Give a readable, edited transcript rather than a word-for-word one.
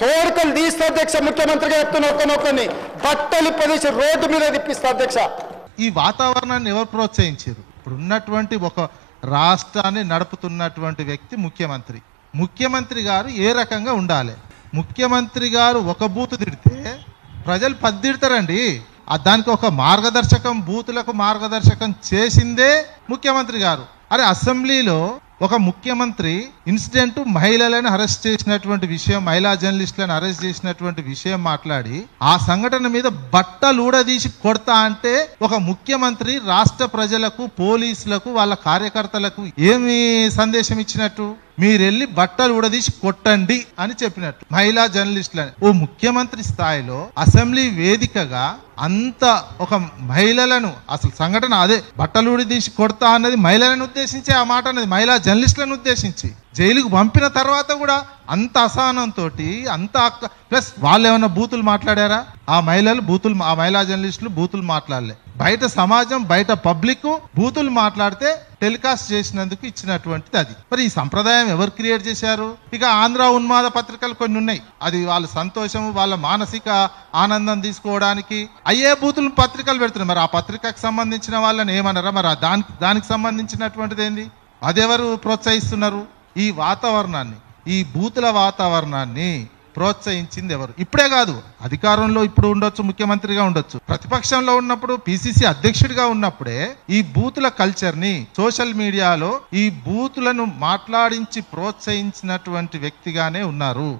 తోడుకలు తీస్తే అధ్యక్ష, ముఖ్యమంత్రిగా చెప్తున్న ఒక్కనొక్కరిని బట్టలు ప్రదేశం రోడ్డు మీద తిప్పిస్తా అధ్యక్ష. ఈ వాతావరణాన్ని ఎవరు ప్రోత్సహించారు? ఇప్పుడు ఉన్నటువంటి ఒక రాష్ట్రాన్ని నడుపుతున్నటువంటి వ్యక్తి ముఖ్యమంత్రి. ముఖ్యమంత్రి గారు ఏ రకంగా ఉండాలి? ముఖ్యమంత్రి గారు ఒక బూతు తిడితే ప్రజలు 10 తిడతారండి. దానికి ఒక మార్గదర్శకం, బూతులకు మార్గదర్శకం చేసిందే ముఖ్యమంత్రి గారు. అరే అసెంబ్లీలో ఒక ముఖ్యమంత్రి ఇన్సిడెంట్ మహిళలను అరెస్ట్ చేసినటువంటి విషయం, మహిళా జర్నలిస్టులను అరెస్ట్ చేసినటువంటి విషయం మాట్లాడి ఆ సంఘటన మీద బట్టలు ఊడదీసి కొడతా అంటే ఒక ముఖ్యమంత్రి రాష్ట్ర ప్రజలకు, పోలీసులకు, వాళ్ళ కార్యకర్తలకు ఏమి సందేశం ఇచ్చినట్టు? మీరెళ్ళి బట్టలు ఊడదీసి కొట్టండి అని చెప్పినట్టు మహిళా జర్నలిస్టులని. ఓ ముఖ్యమంత్రి స్థాయిలో అసెంబ్లీ వేదికగా అంత ఒక మహిళలను, అసలు సంఘటన అదే బట్టలు ఊడదీసి కొడతా అన్నది మహిళలను ఉద్దేశించి ఆ మాట అన్నది, మహిళా జర్నలిస్టులను ఉద్దేశించి. జైలుకు పంపిన తర్వాత కూడా అంత అసహనంతో, అంత ప్లస్ వాళ్ళు ఏమన్నా బూతులు మాట్లాడారా? ఆ మహిళలు బూతులు, ఆ మహిళా జర్నలిస్టులు బూతులు మాట్లాడలే. బయట సమాజం, బయట పబ్లిక్ బూతులు మాట్లాడితే టెలికాస్ట్ చేసినందుకు ఇచ్చినటువంటిది అది. మరి ఈ సంప్రదాయం ఎవరు క్రియేట్ చేశారు? ఇక ఆంధ్ర ఉన్మాద పత్రికలు కొన్ని ఉన్నాయి. అది వాళ్ళ సంతోషం, వాళ్ళ మానసిక ఆనందం తీసుకోవడానికి అయ్యే బూతులు పత్రికలు పెడుతున్నారు. మరి ఆ పత్రికకు సంబంధించిన వాళ్ళని ఏమన్నారా? మరి దానికి సంబంధించినటువంటిది ఏంది? అదెవరు ప్రోత్సహిస్తున్నారు? ఈ వాతావరణాన్ని, ఈ బూతుల వాతావరణాన్ని ప్రోత్సహించింది ఎవరు? ఇప్పుడే కాదు, అధికారంలో ఇప్పుడు ఉండొచ్చు, ముఖ్యమంత్రిగా ఉండొచ్చు, ప్రతిపక్షంలో ఉన్నప్పుడు, పిసిసి అధ్యక్షుడిగా ఉన్నప్పుడే ఈ బూతుల కల్చర్ ని సోషల్ మీడియాలో ఈ బూతులను మాట్లాడించి ప్రోత్సహించినటువంటి వ్యక్తిగానే ఉన్నారు.